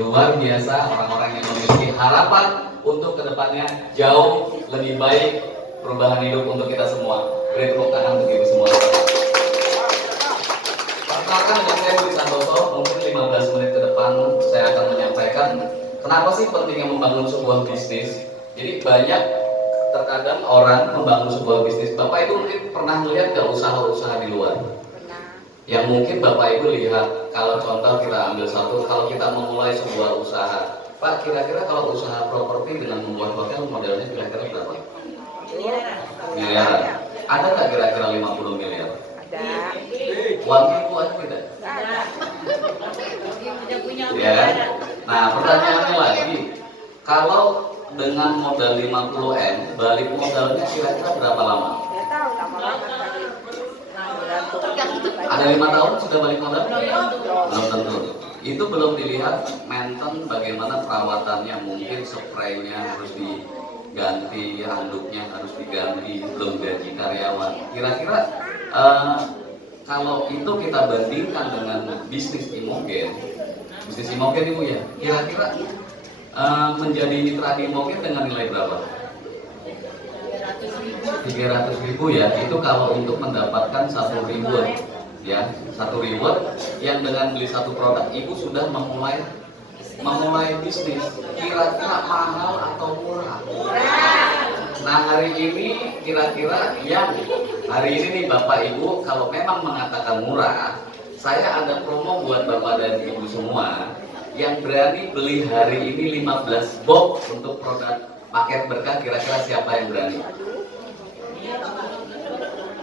luar biasa orang-orang yang memiliki harapan untuk kedepannya jauh lebih baik perubahan hidup untuk kita semua. Beri tepuk tangan untuk ibu semua. Perkenalkan dengan saya Budi Santoso, mungkin 15 menit ke depan saya akan menyampaikan kenapa sih pentingnya membangun sebuah bisnis. Jadi banyak terkadang orang membangun sebuah bisnis. Bapak Ibu mungkin pernah melihat ke usaha-usaha di luar? Yang mungkin Bapak Ibu lihat, kalau contoh kita ambil satu, kalau kita memulai sebuah usaha, Pak, kira-kira kalau usaha properti dengan membuat hotel modalnya kira-kira berapa? Miliaran. Ada nggak kira-kira 50 miliar? Ada. Uang ibu ada tidak? Ada. Ya. Nah, pertanyaannya lagi, kalau dengan modal 50M, balik modalnya kira-kira berapa lama? Ya tahu lama-lama tadi. Ada 5 tahun sudah balik modal? Belum tentu. Itu belum dilihat maintain bagaimana perawatannya, mungkin spraynya harus diganti, handuknya harus diganti, belum gaji karyawan. Kira-kira kalau itu kita bandingkan dengan bisnis imogen ibu ya, kira-kira menjadi mitra di imogen dengan nilai berapa? 300.000 ya, itu kalau untuk mendapatkan 1 reward ya, 1 reward yang dengan beli 1 produk ibu sudah memulai bisnis. Kira-kira mahal atau murah? Nah, hari ini kira-kira yang hari ini nih Bapak Ibu, kalau memang mengatakan murah, saya ada promo buat Bapak dan Ibu semua yang berani beli hari ini 15 box untuk produk paket berkah. Kira-kira siapa yang berani?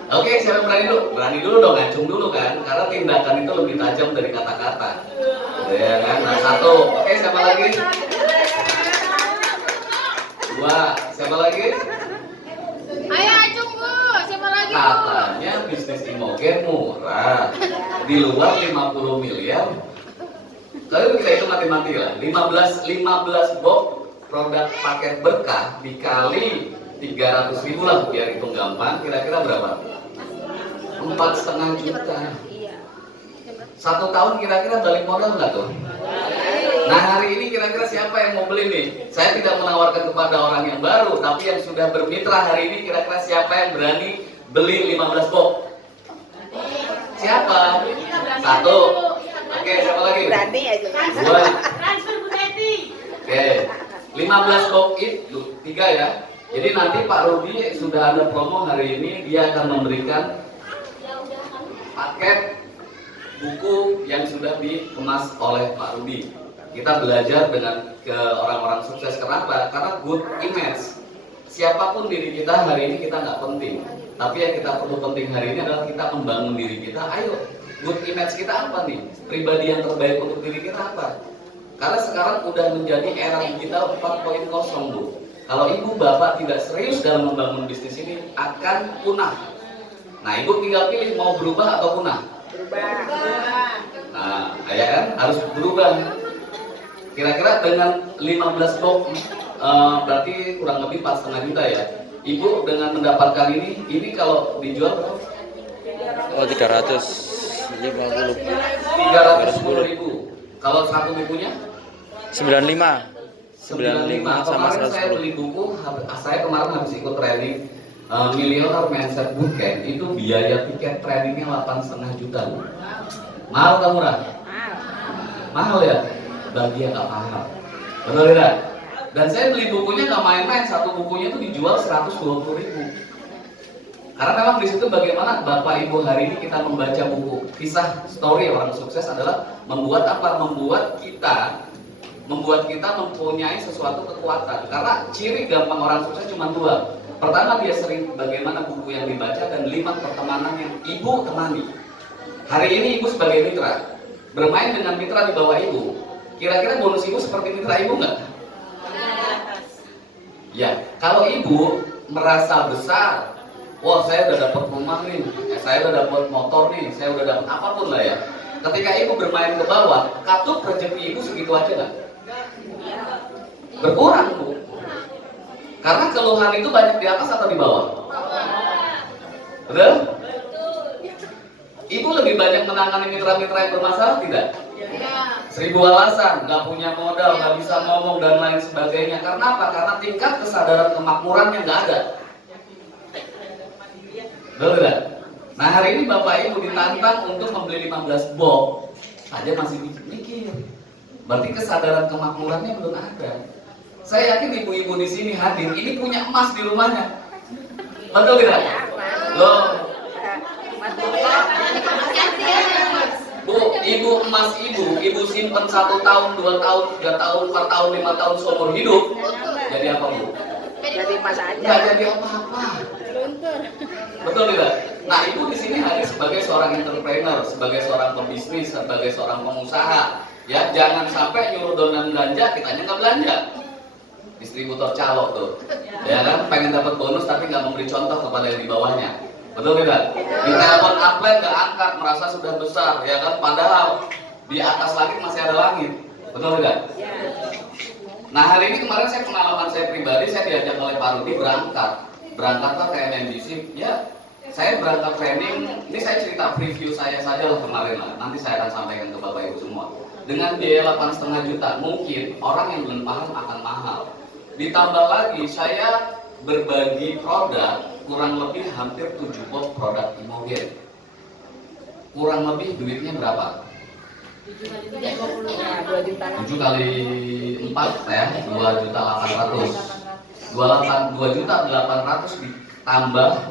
Oke, siapa yang berani dulu? Berani dulu dong, ngacung dulu kan, karena tindakan itu lebih tajam dari kata-kata. Ya kan? Nah, 1. Oke, siapa lagi? 2. Siapa lagi? Ayo acung Bu, siapa lagi Bu? Katanya bisnis imogen murah, di luar 50 miliar. Kalau kita hitung mati-mati lah, 15 box produk paket berkah dikali 300.000 lah, biar hitung gampang, kira-kira berapa? 4,5 juta. 1 tahun kira-kira balik modal nggak tuh? Nah, hari ini kira-kira siapa yang mau beli nih? Saya tidak menawarkan kepada orang yang baru, tapi yang sudah bermitra hari ini, kira-kira siapa yang berani beli 15 box? Siapa? 1. Oke, siapa lagi? Berani aja. 2. Transfer Bu Teti. Oke, 15 box itu 3 ya. Jadi nanti Pak Rudi sudah ada promo hari ini, dia akan memberikan paket buku yang sudah dikemas oleh Pak Rudi. Kita belajar dengan ke orang-orang sukses. Kenapa? Karena good image. Siapapun diri kita hari ini kita nggak penting. Tapi yang kita perlu penting hari ini adalah kita membangun diri kita. Ayo, good image kita apa nih? Pribadi yang terbaik untuk diri kita apa? Karena sekarang udah menjadi era digital 4.0, Bu. Kalau ibu bapak tidak serius dalam membangun bisnis ini akan punah. Nah, ibu tinggal pilih mau berubah atau punah. Berubah. Nah, ya kan harus berubah. Kira-kira dengan 15 box berarti kurang lebih 4,5 juta ya. Ibu dengan mendapatkan ini kalau dijual berapa? Oh, 350. 310.000. Kalau satu bukunya? 95 sama Kemarin saya 110. beli buku, saya kemarin habis ikut training Millionaire Mindset Bootcamp, itu biaya tiket trainingnya 8,5 juta. Mahal atau murah? Mahal ya? Bagi yang nggak paham. Betul tidak? Dan saya beli bukunya nggak main-main, satu bukunya itu dijual 120.000. Karena memang di situ bagaimana Bapak Ibu hari ini kita membaca buku kisah story orang sukses adalah membuat apa? Membuat kita mempunyai sesuatu kekuatan. Karena ciri gampang orang sukses cuma 2. Pertama, dia sering bagaimana buku yang dibaca, dan 5 pertemanan yang ibu temani. Hari ini ibu sebagai mitra, bermain dengan mitra di bawah ibu. Kira-kira bonus ibu seperti mitra ibu nggak? Ya, kalau ibu merasa besar, wah saya udah dapat rumah nih, saya udah dapat motor nih, saya udah dapat apapun lah ya. Ketika ibu bermain ke bawah, katup rezeki ibu segitu aja nggak? Berkurang, Bu. Karena keluhan itu banyak di atas atau di bawah? Betul? Ibu lebih banyak menangani mitra-mitra yang bermasalah tidak? Ya. 1000 alasan, nggak punya modal, nggak bisa ngomong dan lain sebagainya. Karena apa? Karena tingkat kesadaran kemakmurannya nggak ada. Betul tidak? Nah hari ini Bapak Ibu ditantang untuk membeli 15 box, saja masih mikir. Berarti kesadaran kemakmurannya belum ada. Saya yakin ibu-ibu di sini hadir, ini punya emas di rumahnya. Betul tidak? Loh, Bu, ibu emas ibu simpen 1 tahun, 2 tahun, 3 tahun, 4 tahun, 5 tahun seumur hidup. Jadi apa Bu? Jadi mas aja. Nggak jadi apa-apa. Betul tidak? Nah ibu di sini hadir sebagai seorang entrepreneur, sebagai seorang pembisnis, sebagai seorang pengusaha. Ya jangan sampai nyuruh donan belanja, kitanya nggak belanja. Distributor calo tuh, ya kan? Pengen dapat bonus tapi nggak memberi contoh kepada yang di bawahnya. Betul tidak? Di telepon upline nggak angkat, merasa sudah besar, ya kan? Padahal di atas langit masih ada langit. Betul tidak? Nah hari ini kemarin saya pengalaman saya pribadi, saya diajak oleh Pak Rudi berangkatlah ke NMBC. Ya, saya berangkat training. Ini saya cerita preview saya saja lah kemarin lah. Nanti saya akan sampaikan ke Bapak Ibu semua. Dengan biaya 8,5 juta, mungkin orang yang belum paham akan mahal. Ditambah lagi saya berbagi produk kurang lebih hampir 7 box produk Imogen. Kurang lebih duitnya berapa? 2 juta. 7 kali 4 ya, 2.800.000. 2.800.000 ditambah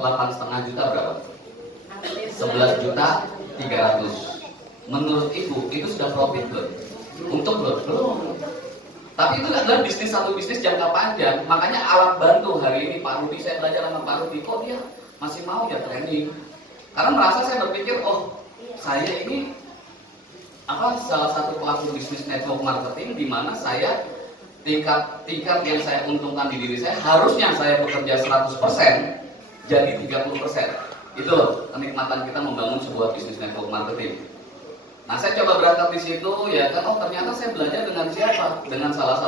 8,5 juta berapa? 11.300.000. Menurut Ibu itu sudah profit belum? Untung belum? Tapi itu adalah satu bisnis jangka panjang. Makanya alat bantu hari ini Pak Rudi, saya belajar sama Pak Rudi, kok dia masih mau ya training? Karena merasa saya berpikir, oh saya ini salah satu pelaku bisnis network marketing di mana saya tingkat yang saya untungkan di diri saya harusnya saya bekerja 100% jadi 30%. Itu loh kenikmatan kita membangun sebuah bisnis network marketing. Nah saya coba berangkat di situ ya kan, oh ternyata saya belajar dengan siapa? Dengan salah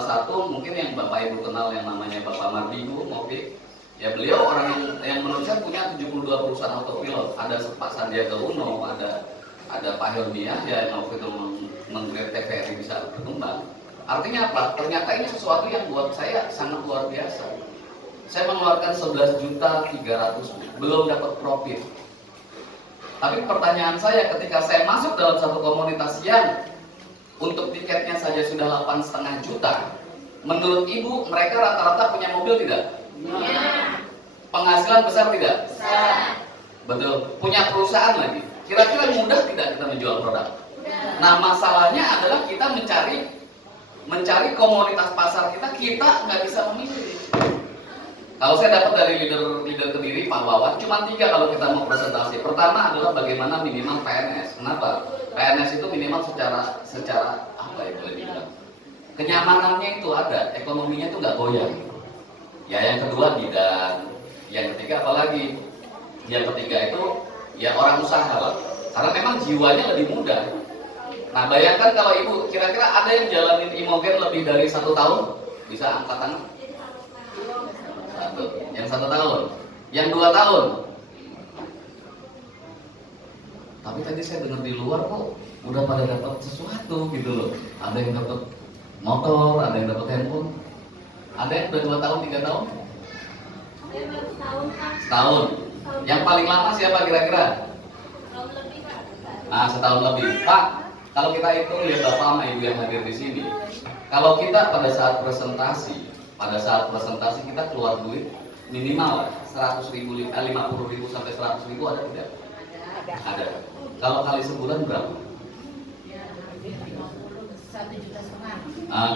satu mungkin yang Bapak Ibu kenal yang namanya Bapak Mardigu Mobi. Ya beliau orang yang menurut saya punya 72 perusahaan autopilot. Ada Pak Sandiaga Uno, ada Pak Hilmiah ya yang waktu itu menggelar TVRI bisa berkembang. Artinya apa? Ternyata ini sesuatu yang buat saya sangat luar biasa. Saya mengeluarkan 11.300.000 belum dapat profit. Tapi pertanyaan saya ketika saya masuk dalam satu komunitas yang untuk tiketnya saja sudah 8,5 juta, menurut Ibu mereka rata-rata punya mobil tidak? Ya. Penghasilan besar tidak? Besar. Betul. Punya perusahaan lagi. Kira-kira mudah tidak kita menjual produk? Nah masalahnya adalah kita mencari komunitas pasar kita nggak bisa memilih. Kalau saya dapat dari leader Kediri Pak Wawan, cuma 3 kalau kita mau presentasi. Pertama adalah bagaimana minimal PNS. Kenapa? PNS itu minimal secara apa ya boleh dibilang? Kenyamanannya itu ada, ekonominya itu nggak goyang. Ya yang kedua bidan, yang ketiga apalagi? Yang ketiga itu ya orang usaha lah. Karena memang jiwanya lebih muda. Nah bayangkan kalau Ibu kira-kira ada yang jalanin Imogen lebih dari 1 tahun, bisa angkat tangan? Yang 1 tahun, yang 2 tahun. Tapi tadi saya dengar di luar kok udah pada dapat sesuatu gitu loh. Ada yang dapat motor, ada yang dapat handphone. Ada yang udah 2 tahun, 3 tahun? Setahun. Yang paling lama siapa kira-kira? Nah, setahun lebih. Pak, kalau kita hitung ya Bapak sama Ibu yang hadir di sini. Kalau kita pada saat presentasi kita keluar duit minimal 50.000 sampai 100.000 ada tidak? Ada. Kalau kali sebulan berapa? 1,5 juta.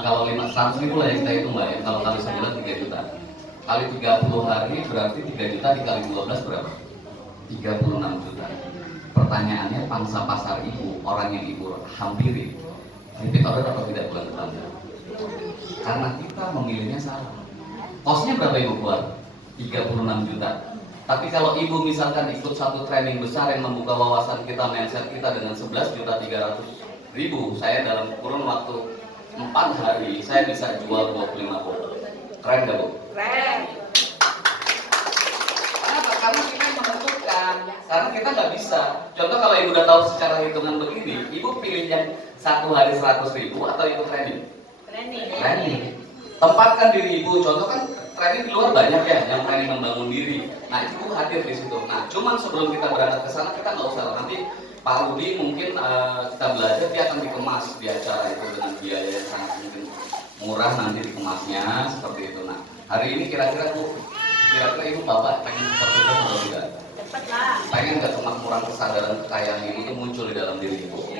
Kalau 100.000 lah yang kita hitung lah ya. Kalau kali sebulan 3 juta. Kali 30 hari berarti 3 juta dikali 12 berapa? 36 juta. Pertanyaannya pangsa pasar Ibu, orang yang Ibu hampiri, repeat order atau tidak bulan depan? Karena kita memilihnya salah. Kosnya berapa Ibu keluar? 36 juta. Tapi kalau Ibu misalkan ikut satu training besar yang membuka wawasan kita, mindset kita dengan 11.300.000, saya dalam kurun waktu 4 hari saya bisa jual 25 buku. Keren gak Bu? Keren. Kenapa? Karena kita menentukan Karena kita nggak bisa. Contoh kalau ibu udah tahu secara hitungan begini, ibu pilih yang satu hari 100.000 atau ikut training? Training. Tempatkan diri ibu. Contoh kan training di luar banyak ya, yang training membangun diri. Nah itu hadir di situ. Nah cuman sebelum kita berangkat ke sana kita nggak usah. Nanti Pak Rudi mungkin kita belajar dia akan dikemas di acara itu dengan biaya yang sangat mungkin murah nanti dikemasnya seperti itu. Nah hari ini kira-kira ibu bapak pengen seperti itu atau tidak? Pengen nggak kemakmuran kesadaran kekayaan ibu itu muncul di dalam diri ibu?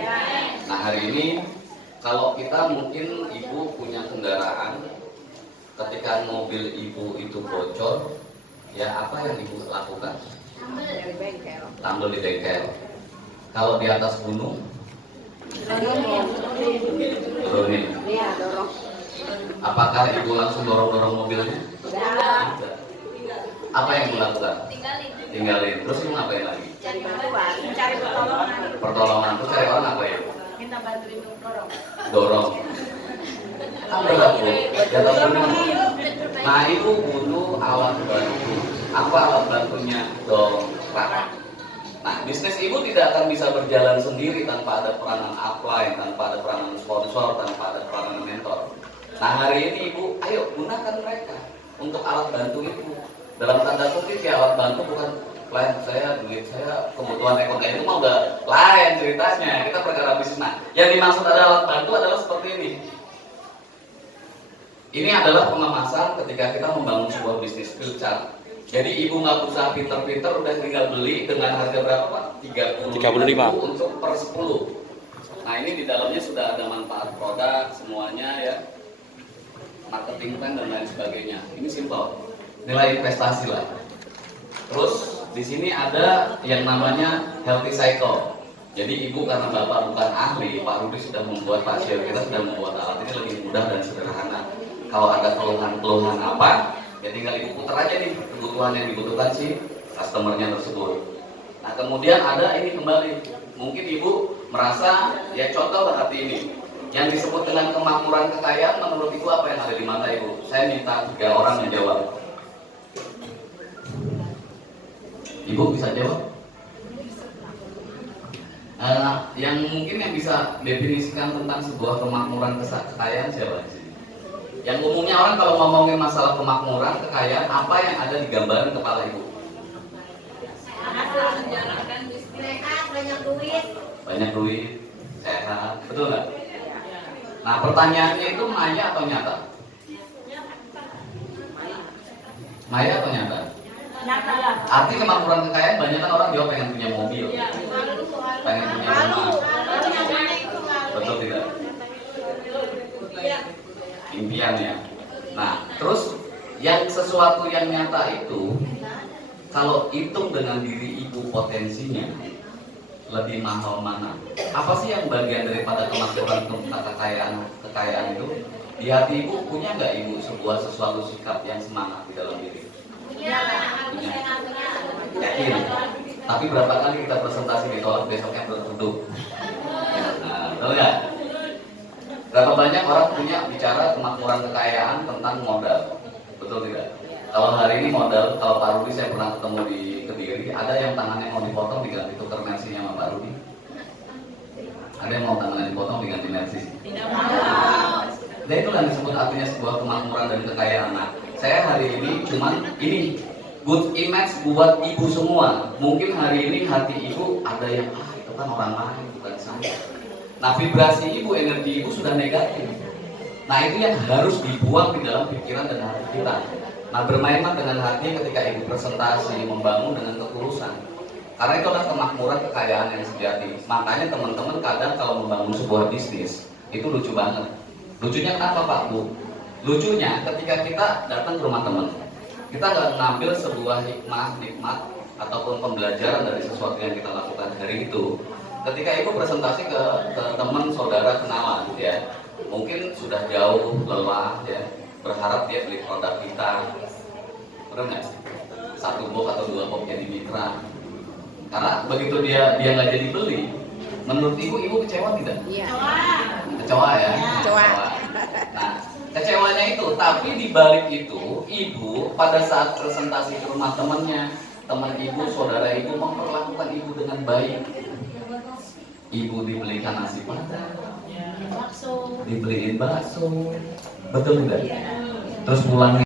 Nah hari ini kalau kita mungkin ibu punya kendaraan, ketika mobil ibu itu bocor, ya apa yang ibu lakukan? Dari bengkel. Tambel di bengkel. Kalau di atas gunung, turunin. Iya, dorong. Apakah ibu langsung dorong-dorong mobilnya? Udah. Tidak. Apa yang ibu lakukan? Tinggalin. Terus ibu ngapain lagi? Cari bantuan, cari pertolongan. Pertolongan. Terus cari orang apa ya? Minta bantuin dorong. Dorong. Berat bu. Jatuh gunung. Nah ibu butuh alat bantu. Apa alat bantunya? Dongkrak. Nah bisnis ibu tidak akan bisa berjalan sendiri tanpa ada peranan upline, tanpa ada peranan sponsor, tanpa ada peranan mentor. Nah hari ini ibu, ayo gunakan mereka untuk alat bantu ibu. Dalam tanda kutip ya alat bantu bukan lain saya, duit saya, kebutuhan ekonomi itu mah udah lain ceritanya. Kita perkara bisnis. Nah yang dimaksud ada alat bantu adalah seperti ini. Ini adalah pengemasan ketika kita membangun sebuah bisnis filter. Jadi ibu nggak usah pinter-pinter, udah tinggal beli dengan harga berapa Pak? 35.000 untuk per 10. Nah ini di dalamnya sudah ada manfaat produk semuanya ya, marketing plan dan lain sebagainya. Ini simple, nilai investasi lah. Terus di sini ada yang namanya healthy cycle. Jadi ibu karena bapak bukan ahli, Pak Rudi sudah membuat, Pak Syir kita sudah membuat alat ini lebih mudah dan sederhana. Kalau ada keluhan-keluhan apa, ya tinggal ibu putar aja nih kebutuhan yang dibutuhkan si customernya tersebut. Nah kemudian ada ini kembali, mungkin ibu merasa ya contoh seperti ini, yang disebut dengan kemakmuran kekayaan menurut ibu apa yang ada di mata ibu? Saya minta 3 orang yang jawab. Ibu bisa jawab? Yang mungkin yang bisa definisikan tentang sebuah kemakmuran kekayaan siapa di sini? Yang umumnya orang kalau ngomongin masalah kemakmuran, kekayaan, apa yang ada di gambaran kepala ibu? Banyak duit, sehat, betul nggak? Nah pertanyaannya itu maya atau nyata? Maya atau nyata? Nyata lah. Arti kemakmuran kekayaan banyak kan orang jawab pengen punya mobil, pengen punya rumah, betul tidak? Impian ya. Nah, terus yang sesuatu yang nyata itu kalau hitung dengan diri ibu potensinya lebih mahal mana? Apa sih yang bagian daripada kemakmuran kekayaan itu? Di hati ibu punya nggak ibu sebuah sesuatu sikap yang semangat di dalam diri? Punya. Yakin. Tapi berapa kali kita presentasi ditolak besoknya berkeduk? Nah, tahu nggak? Berapa banyak orang punya bicara kemakmuran kekayaan tentang modal, betul tidak? Kalau hari ini modal, kalau Pak Rudi saya pernah ketemu di Kediri, ada yang tangannya mau dipotong diganti tukar mersinya sama Pak Rudi? Ada yang mau tangannya dipotong diganti mersi? Tidak mau. Nah itulah yang disebut artinya sebuah kemakmuran dan kekayaan. Nah, saya hari ini cuman ini good image buat ibu semua. Mungkin hari ini hati ibu ada yang itu kan orang lain bukan saya. Nah vibrasi ibu, energi ibu sudah negatif. Nah itu yang harus dibuang di dalam pikiran dan hati kita. Nah bermainlah dengan hati ketika ibu presentasi, membangun dengan ketulusan. Karena itu adalah kemakmuran kekayaan yang sejati. Makanya teman-teman kadang kalau membangun sebuah bisnis itu lucu banget. Lucunya kenapa Pak Bu? Lucunya ketika kita datang ke rumah teman, kita nggak ngambil sebuah hikmah, nikmat ataupun pembelajaran dari sesuatu yang kita lakukan hari itu. Ketika ibu presentasi ke teman, saudara, kenalan ya, mungkin sudah jauh lelah ya, berharap dia beli produk kita, benar nggak? 1 box atau 2 box jadi mitra. Karena begitu dia nggak jadi beli, menurut ibu kecewa tidak? Iya. Kecewa ya? Kecewa. Nah, kecewanya itu, tapi di balik itu ibu pada saat presentasi ke rumah temannya, teman ibu, saudara ibu memperlakukan ibu dengan baik. Ibu dibelikan nasi padang, Bakso. dibeliin bakso, betul enggak? Terus pulang